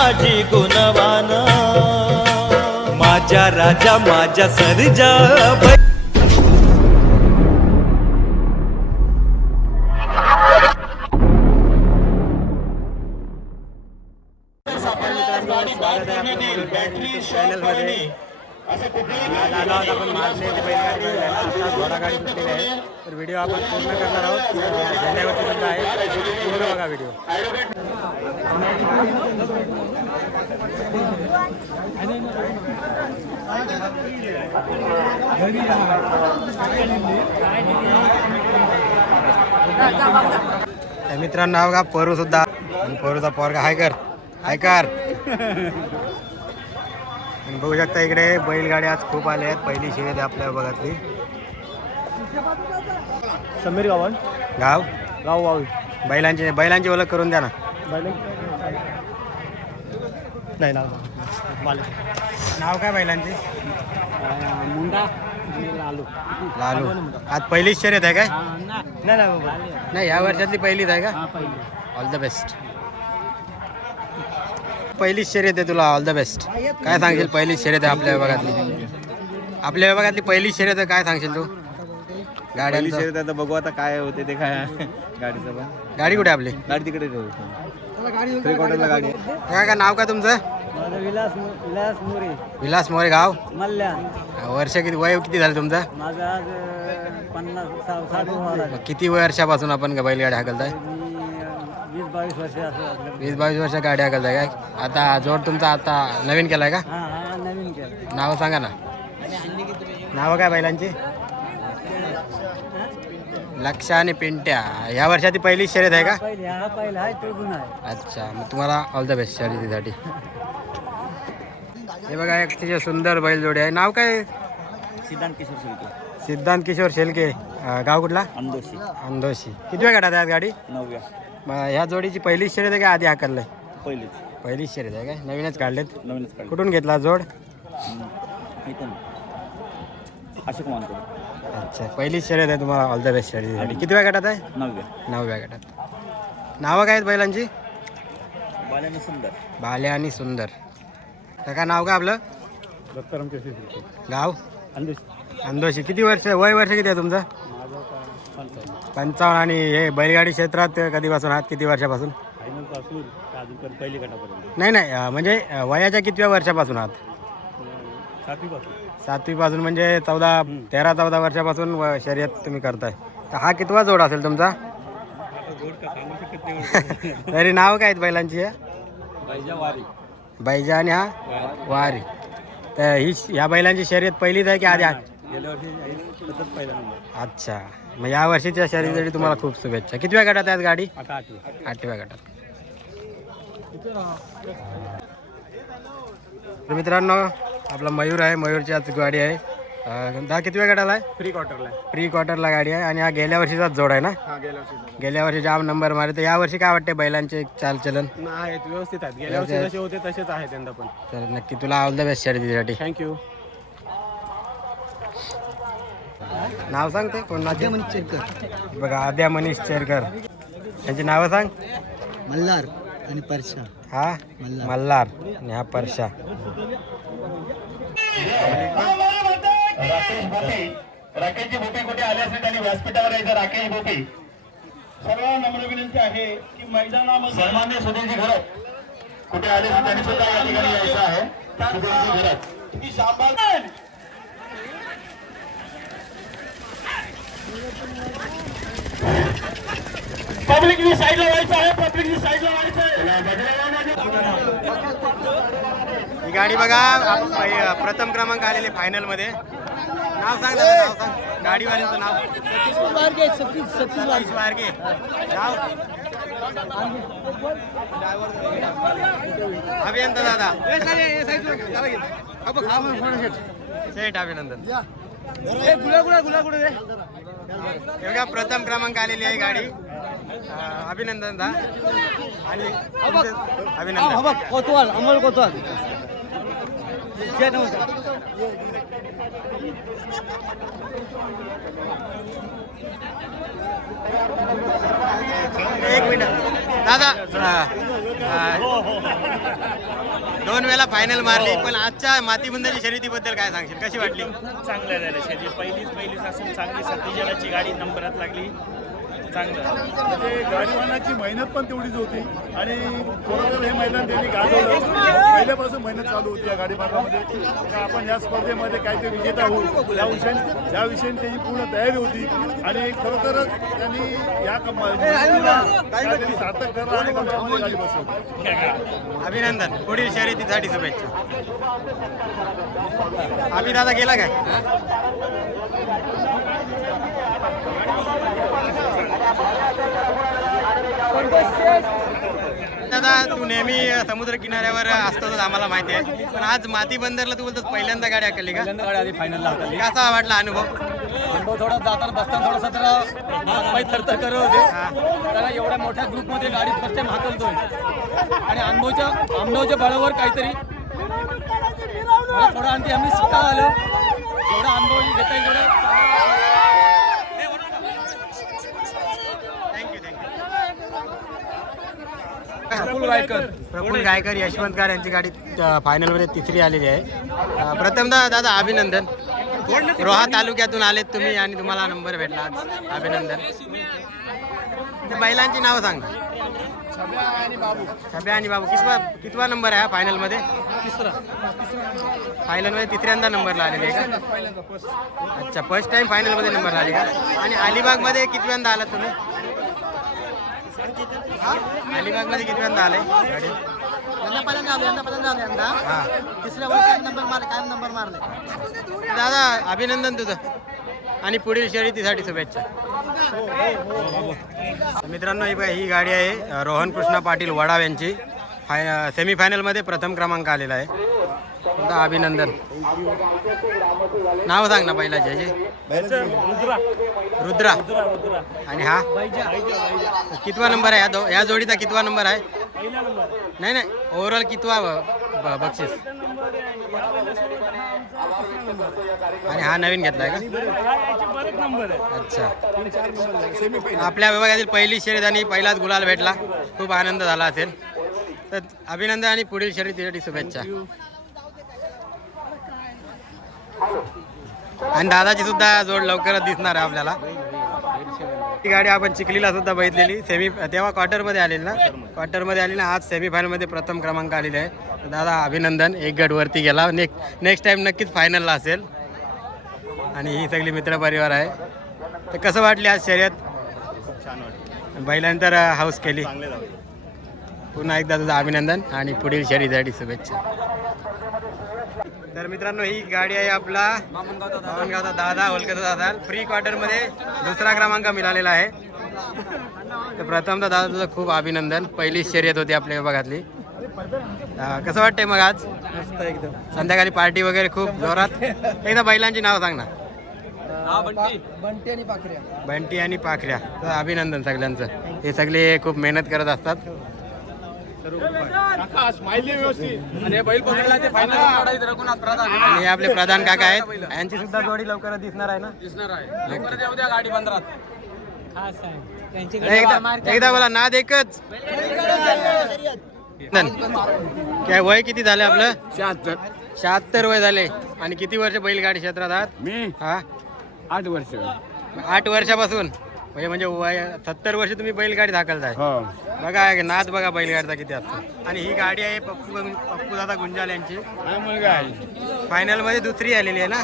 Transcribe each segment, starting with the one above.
माझी गुणवान. माझ्या राजा माझ्या सरजा मित्रांनो का परू सुद्धा. आणि परूचा पोरगा हाय कर हाय कर. बघू शकता इकडे बैलगाडी आज खूप आल्या आहेत पहिली आहे आपल्या भागातली समीर गावन गाव? गाव वावी बैलांची बैलांची ओळख करून द्या ना. नाही ना नाव काय बैलांची? मुंडा लालू. लालू. आज पहिलीच शर्यत आहे काय? नाही नाही नाही या वर्षातली पहिलीच आहे का? हा पहिले. ऑल द बेस्ट पहिलीच शर्यत आहे तुला ऑल द बेस्ट काय सांगशील पहिलीच शर्यत आहे आपल्या विभागातली? आपल्या विभागातली पहिलीच शर्यत आहे काय सांगशील तू? पहिली गाड्यांचं शर्यत आता बघू आता काय होते ते काय गाडीचं पण. गाडी कुठे आपली? गाडी तिकडे गाडी काय काय नाव काय तुमचं? विलास विलास मोरे. विलास मोरे गाव? मल्ल्या. वर्ष किती वय किती झालं तुमचं? माझं आज पन्नास साठ व्हावं मग किती वर्षापासून आपण का बैलगाडी हाकलताय? वीस बावीस वर्ष असं वीस बावीस वर्ष गाडी हाकलताय काय? आता जोड तुमचा आता नवीन केलाय का? हा हा नवीन केलं. नाव सांगा ना. नावं काय बैलांची? लक्ष आणि पिंट्या. या वर्षाची पहिली शर्यत आहे का? पहिले पहिला आहे तो जुना आहे. अच्छा मग तुम्हाला ऑल द बेस्ट शर्यतीसाठी. हे बघा एक तिचे सुंदर बैलजोडी आहे. नाव काय? सिद्धांत किशोर शेळके. सिद्धांत किशोर शेलके अं, गाव कुठला? अंदोशी. अंदोशी. किती वेळ गाठात गाडी? नवव्या. मग ह्या जोडीची पहिलीच शर्यत आहे का आधी हाकललंय? पहिलीच. पहिलीच शर्यत आहे काय? नवीनच काढलेत. नवीनच काढली कुठून घेतला जोड? इथं अशोक अच्छा पहिलीच शर्यत आहे तुम्हाला ऑल द बेस्ट शर्यतीसाठी. किती वेळ गटात आहे? नवव्या. नवव्या गटात. नावं काय आहेत बैलांची? बाल्याने सुंदर. भाल्या आणि सुंदर. काय नाव का आपलं? दत्ताराम केसरी गाव? अंदेश. अंदोशी. किती वर्ष वय वर्ष किती आहे तुमचं? माझं का पंचावन्न. पंचावन्न. आणि हे बैलगाडी क्षेत्रात कधीपासून आहात? किती वर्षापासून? ते पहिली गटापर्यंत? नाही नाही. अं, म्हणजे अं, वयाच्या कितव्या वर्षापासून आहात? सातवी पासून सातवीपासून म्हणजे चौदा तेरा चौदा वर्षापासून व- शर्यत तुम्ही करताय. तर हा कितवा जोड असेल तुमचा? आता जोड का सांगू शकत नाही तरी नाव काय आहेत बैलांची वारी. बैजा आणि हा वारी. तर ही ह्या बैलांची शर्यत पहिलीच आहे की आधी गेल्या वर्षी सतत पहिला नंबर अच्छा. मग या वर्षीच्या शर्यतीसाठी तुम्हाला खूप शुभेच्छा. कितव्या गटात आहेत गाडी? आता आठवी आठव्या गटात. तर मित्रांनो आपला मयूर आहे. मयूरची आज गाडी आहे. अं, दहा कितव्या गटाला आहे? प्री क्वार्टरला प्री क्वार्टरला गाडी आहे आणि हा गेल्या वर्षीचाच जोड आहे ना? हा गेल्या वर्षी गेल्या वर्षी जाम नंबर मारे तर या वर्षी काय वाटते बैलांचे चालचलन आहेत व्यवस्थित आहेत. गेल्या वर्षी जसे होते तसेच आहेत यंदा पण. तर नक्की तुला ऑल द बेस्ट शर्यतीसाठी थँक्यू नाव सांग ते कोणाचे बघा आद्या मनीष चेरकर. यांची नावं सांग. मल्हार आणि परशा. हा? मल्हार आणि हा परशा. राकेश भोपी. राकेशजी भोपी कुठे आले असेल त्यांनी व्यासपीठावर यायचं. राकेश भोपी. सर्व नम्र विनंती आहे की मैदानामध्ये सन्मान्य सुधीरजी घरत कुठे आले असेल त्यांनी सुद्धा या ठिकाणी यायचं आहे. सुधीरजी घरत तुम्ही शाबास पब्लिकनी साईडला व्हायचं आहे. पब्लिकनी साईडला व्हायचं आहे. ही गाडी बघा प्रथम क्रमांक आलेले फायनलमध्ये. नाव सांग दादा, नाव सांग. गाडीवाल्यांचं नाव. सतीश वारगे. नाव? अभियंता दादा. सेठ अभिनंदन. बघा प्रथम क्रमांक आलेली आहे गाडी. अभिनंदन दा. आणि अभिनंदन. कोतवाल अमोल कोतवाल. एक मिनिट. दादा दोन वेळा फायनल मारली पण आजच्या मातीबंदाची शर्यतीबद्दल काय सांगशील? कशी वाटली? चांगलं झालं शर्यत पहिलीच पहिलीच असून चांगली सत्तेजनाची गाडी नंबरात लागली. चांगलं. म्हणजे गाडीवानाची मेहनत पण तेवढीच होती. आणि खरोखर हे मैदान त्यांनी गाजवलं. पहिल्यापासून मेहनत चालू होती या गाडी मार्गामध्ये का आपण या स्पर्धेमध्ये काहीतरी विजेता होऊ. या विषयाने या विषयाने त्याची पूर्ण तयारी होती. आणि खरोखरच त्यांनी या कम- निवडणुकीला काहीतरी सार्थक ठरलं आणि गटामध्ये गाडी बसवली. अभिनंदन. पुढील शर्यतीसाठी शुभेच्छा. अभि दादा गेला काय? दादा तू नेहमी समुद्र किनाऱ्यावर असतोच आम्हाला माहिती आहे. पण आज माती बंदरला तू बोलतोस पहिल्यांदा गाडी हाकली का? गाडी आधी फायनलला हाकलली कसा वाटला अनुभव? अनुभव थोडा जाताना बसताना थोडासा जरा हातपाय थरथर करत होते. त्याला एवढ्या मोठ्या ग्रुपमध्ये गाडी फर्स्ट टाइम हाकलतोय. आणि अनुभवच्या अनुभवच्या बळावर काहीतरी थोडं आणखी आम्ही शिका आलो. एवढा अनुभव घेता येईल तेवढं thank you thank you Praful Gaikar. Praful Gaikar Yashwantkar यांची गाडी फायनलमध्ये तिसरी आलेली आहे. अ, प्रथमतः दादा अभिनंदन. रोहा तालुक्यातून आलेत तुम्ही आणि तुम्हाला नंबर भेटला. अभिनंदन. बैलांची नावं सांग. छब्या आणि बाबू. कितवा कितवा नंबर आहे हा फायनलमध्ये तिसरा. फायनलमध्ये तिसऱ्यांदा नंबरला आलेले आहे का? अच्छा फर्स्ट टाइम फायनलमध्ये नंबर आले का? आणि अलिबागमध्ये कितव्यांदा आलात तुम्ही? अलिबागमध्ये कितव्यांदा आले? गाडी? यंदा पहिल्यांदा आलो यंदा पहिल्यांदा आलो यंदा हा. तिसऱ्या नंबर मारले काय नंबर मारले? दादा अभिनंदन तुझं. आणि पुढील शर्यतीसाठी शुभेच्छा. मित्रांनो ही बघा, ही गाडी आहे रोहन कृष्णा पाटील वडाव यांची. फाय सेमीफायनलमध्ये प्रथम क्रमांक आलेला आहे. तुझं अभिनंदन. नाव सांग ना याची. रुद्रा. आणि हा? कितवा नंबर आहे? या या जोडीचा कितवा नंबर आहे? नाही नाही. ओव्हरऑल कितवा बक्षीस? आणि हा नवीन घेतलाय का? अच्छा. आपल्या विभागातील पहिली शर्यत आणि पहिलाच गुलाल भेटला. खूप आनंद झाला असेल. तर अभिनंदन आणि पुढील शर्यतीसाठी शुभेच्छा. आणि दादाची सुद्धा जोड लवकरच दिसणार आहे आपल्याला. ती गाडी आपण चिखलीला सुद्धा बघितलेली. सेमी तेव्हा क्वार्टरमध्ये आलेली ना? क्वार्टरमध्ये आली ना? आज सेमीफायनलमध्ये प्रथम क्रमांक आलेला आहे. दादा अभिनंदन. एक गटवरती गेला. नेक्स्ट नेक्स्ट टाईम नक्कीच फायनलला असेल. आणि ही सगळी मित्रपरिवार आहे. तर कसं वाटली आज शर्यत? छान बैलांतर हाऊस uh, केली. पुन्हा एकदा तुझं अभिनंदन आणि पुढील शर्यतीसाठी शुभेच्छा. तर मित्रांनो ही गाडी आहे आपला बामणगावचा दादा होलकरचा दादा. प्री क्वार्टरमध्ये दुसरा क्रमांक मिळालेला आहे. तर प्रथमतः दादा तुझं खूप अभिनंदन. पहिली शर्यत होती आपल्या विभागातली. कसं वाटतंय मग आज? संध्याकाळी पार्टी वगैरे खूप जोरात. एकदा बैलांची नाव सांग ना. बंटी आणि पाखऱ्या. बंटी आणि पाखऱ्या. तर अभिनंदन सगळ्यांचं. हे सगळे खूप मेहनत करत असतात. आणि हे आपले प्रधान काका आहेत. यांची सुद्धा जोडी लवकरच दिसणार आहे ना? दिसणार आहे. गाडी बंदरात. एकदा एकदा बोला नाद एकच. काय वय किती झालं आपलं? शहात्तर. शहात्तर वय झाले. आणि किती वर्ष बैलगाडी क्षेत्रात आहात? मी? हा. आठ वर्ष. आठ वर्षापासून. म्हणजे म्हणजे वय सत्तर वर्ष तुम्ही बैलगाडी दाखलताय. हो. बघा नाद बघा बैलगाडीचा किती असतो. आणि ही गाडी आहे पप्पू पप्पू दादा गुंजाल यांची. हा मुलगा आहे. फायनलमध्ये दुसरी आलेली आहे ना?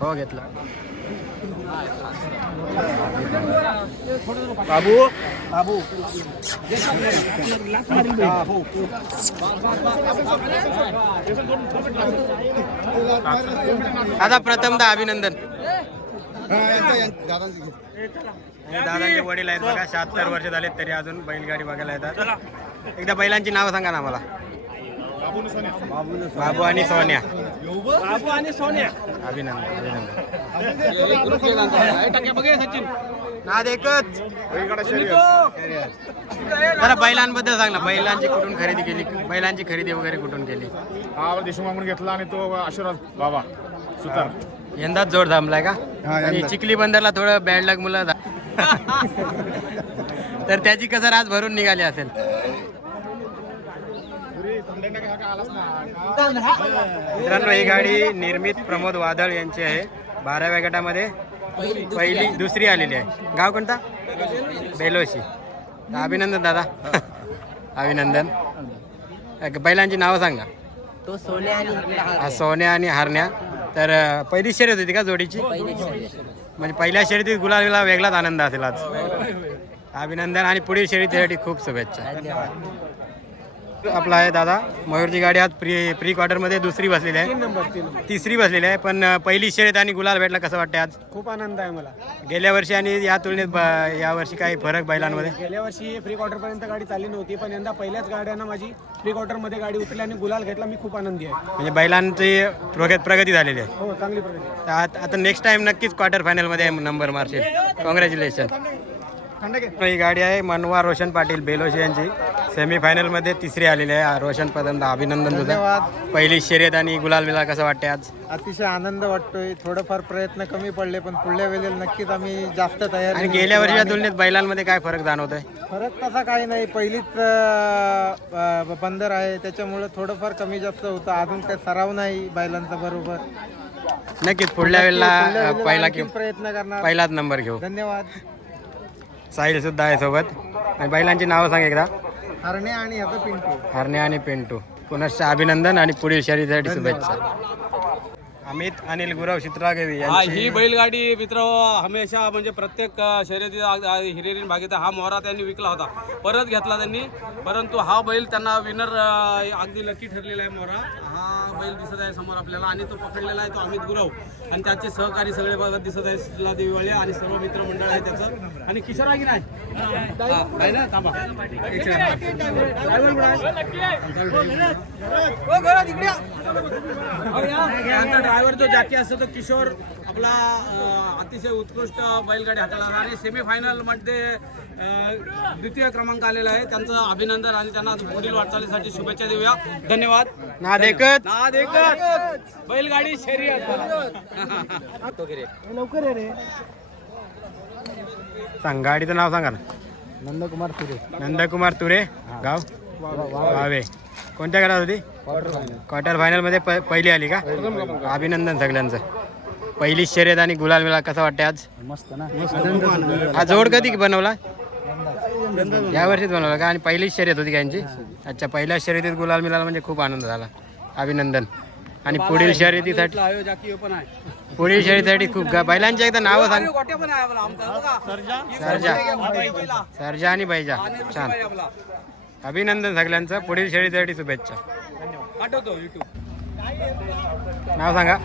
हो घेतला. बाबू? दादा प्रथमतः अभिनंदन. दादांचे वडील आहेत बघा शहात्तर वर्ष झालेत तरी अजून बैलगाडी बघायला येतात. एकदा बैलांची नावं सांगा ना मला बाबू आणि सोन्या. बाबू आणि सोन्या. अभिनंदन अभिनंदन. नाद एकच. जरा बैलांबद्दल सांग ना. बैलांची कुठून खरेदी केली? बैलांची खरेदी वगैरे कुठून केली? हा देशमुख मागून घेतला आणि तो आशीर्वाद बाबा सुतार. यंदाच जोड थांबलाय का? आणि चिखली बंदरला थोडं बॅड लक मुलं तर त्याची कसर आज भरून निघाली असेल? मित्रांनो ही गाडी निर्मित प्रमोद वादळ यांची आहे. बाराव्या गटामध्ये पहिली दुसरी आलेली आहे. गाव कोणता? बेलोशी. अभिनंदन दादा. अभिनंदन. बैलांची नावं सांगा. तो सोन्या आणि हा सोन्या आणि हारण्या. तर पहिली शर्यत होती का जोडीची? म्हणजे पहिल्या शर्यतीत गुलाबीला वेगळाच आनंद असेल आज. अभिनंदन आणि पुढील शर्यतीसाठी खूप शुभेच्छा. आपला आहे दादा. मयूरची गाडी आज प्री प्री क्वार्टरमध्ये दुसरी बसलेली आहे. तिसरी बसलेली आहे पण पहिली शर्यत आणि गुलाल भेटला कसं वाटतं आज? खूप आनंद आहे मला. गेल्या वर्षी आणि या तुलनेत ब- या वर्षी काही फरक बैलांमध्ये? गेल्या वर्षी प्री क्वार्टर पर्यंत गाडी चालली नव्हती पण यंदा पहिल्याच गाड्यानं माझी प्री क्वार्टरमध्ये गाडी उतरली आणि गुलाल घेतला. मी खूप आनंदी आहे. म्हणजे बैलांची प्रगत प्रगती झालेली आहे. हो चांगली प्रगती तर आत- आता नेक्स्ट टाइम नक्कीच क्वार्टर फायनलमध्ये नंबर मारशील. कॉंग्रॅच्युलेशन ही गाडी आहे मनवा रोशन पाटील बेलोशी यांची. सेमीफायनलमध्ये तिसरी आलेली आहे. रोशन पर्यंत अभिनंदन तुझं. पहिली शर्यत आणि गुलाल मिला कसं वाटते आज? अतिशय आनंद वाटतोय. थोडंफार प्रयत्न कमी पडले पण पुढल्या वेळेला नक्कीच आम्ही जास्त तयार आणि गेल्या वर्षीच्या तुलनेत बैलांमध्ये काय फरक जाणवत आहे फरक तसा काही नाही. पहिलीच बंदर आहे. त्याच्यामुळे थोडंफार कमी जास्त होतं. अजून काही सराव नाही बैलांचा बरोबर. नक्कीच पुढल्या वेळेला पहिला प्रयत्न करणार. पहिलाच नंबर घेऊ. धन्यवाद. साहिल सुद्धा आहे सोबत. आणि बैलांची नावं सांग एकदा. हरणे आणि ह्याचं पिंटू. हरणे आणि पेंटू. पुनश्च अभिनंदन आणि पुढील शर्यतीसाठी शुभेच्छा. अमित अनिल गुरव चित्रागवी हा यांची. ही बैलगाडी मित्र हमेशा म्हणजे प्रत्येक अ, शर्यतीत आ- आ- हिरिरीन भागीत हा मोहरा त्यांनी विकला होता. परत घेतला त्यांनी परंतु हा बैल त्यांना विनर अगदी लकी ठरलेला आहे मोहरा. हा बैल दिसत आहे समोर आपल्याला आणि तो पकडलेला आहे तो अमित गुरव. आणि त्याचे सहकारी सगळे बघत दिसत आहे शिला देवीवाळे आणि सर्व मित्रमंडळ आहे त्याचं. आणि किशोर आहे की नाही ना थांबा. कुठं आहे? आमचा ड्रायव्हर जो जाकी असतो तो किशोर आपला अतिशय उत्कृष्ट बैलगाडी हाताळला आणि सेमीफायनलमध्ये द्वितीय क्रमांक आलेला आहे. त्यांचं अभिनंदन आणि त्यांना पुढील वाटचालीसाठी शुभेच्छा देऊया. धन्यवाद. नाद एकच. नाद एकच. बैलगाडी शर्यत. लवकर रे. सांग गाडीचं नाव सांगा ना. नंदकुमार सुरे नंदकुमार तुरे गाव? वावे. कोणत्या गटात होती? क्वार्टर फायनलमध्ये प- पहिली आली का? अभिनंदन सगळ्यांचं. पहिली शर्यत आणि गुलाल मिला कसं वाटतं आज? मस्त ना हा जोड कधी बनवला? या वर्षीच बनवला का? आणि पहिलीच शर्यत होती का यांची? अच्छा पहिल्या शर्यतीत गुलाल मिळाला म्हणजे खूप आनंद झाला. अभिनंदन. आणि पुढील शर्यतीसाठी पुढील शर्यतीसाठी खूप बैलांची एकदा नावं सांग. सरजा सर्जा. सर्जा आणि बैजा. छान. अभिनंदन सगळ्यांचं. पुढील शर्यतीसाठी शुभेच्छा. युट्यूब नाव सांगा.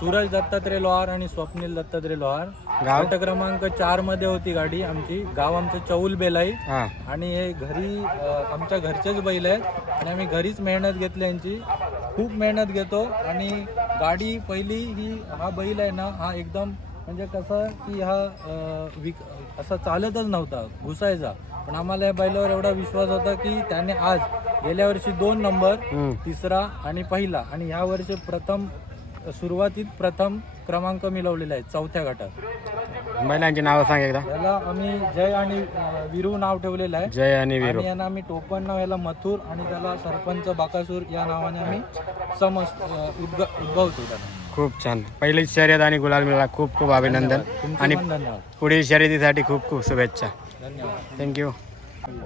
सूरज दत्तात्रय लोहार आणि स्वप्नील दत्तात्रय लोहार. गाव? गट क्रमांक चारमध्ये होती गाडी आमची. गाव आमचं चौल बेलाई. हा. आणि हे घरी अ, आमच्या घरचेच बैल आहेत. आणि आम्ही घरीच मेहनत घेतली यांची. खूप मेहनत घेतो. आणि गाडी पहिली ही हा बैल आहे ना हा एकदम म्हणजे कसं की हा अ, विक असा चालतच नव्हता. घुसायचा. पण आम्हाला या बैलावर एवढा विश्वास होता की त्याने आज गेल्या वर्षी दोन नंबर. तिसरा आणि पहिला. आणि ह्या वर्षी प्रथम सुरुवातीत प्रथम क्रमांक मिळवलेला आहे चौथ्या गटात. बैलांची नावं सांग एकदा. याला आम्ही जय आणि अ, विरू नाव ठेवलेलं आहे. जय आणि वीरो. आणि यांना आम्ही टोपण नाव याला मथुर आणि त्याला सरपंच बाकासूर या नावाने आम्ही समज अ, उद्ग उद्भवतो त्याला. खूप छान. पहिलीच शर्यत आणि गुलाल मिळाला खूप खूप अभिनंदन. आणि धन्यवाद. पुढील शर्यतीसाठी खूप खूप शुभेच्छा. धन्यवाद. थँक्यू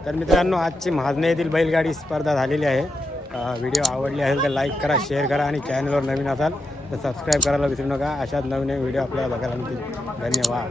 तर मित्रांनो आजची महाजने येथील बैलगाडी स्पर्धा झालेली आहे. व्हिडिओ आवडली असेल तर लाईक करा शेअर करा आणि चॅनलवर नवीन असाल तर सबस्क्राईब करायला विसरू नका. अशाच नवीन नवीन व्हिडिओ आपल्याला बघायला मिळतील. धन्यवाद.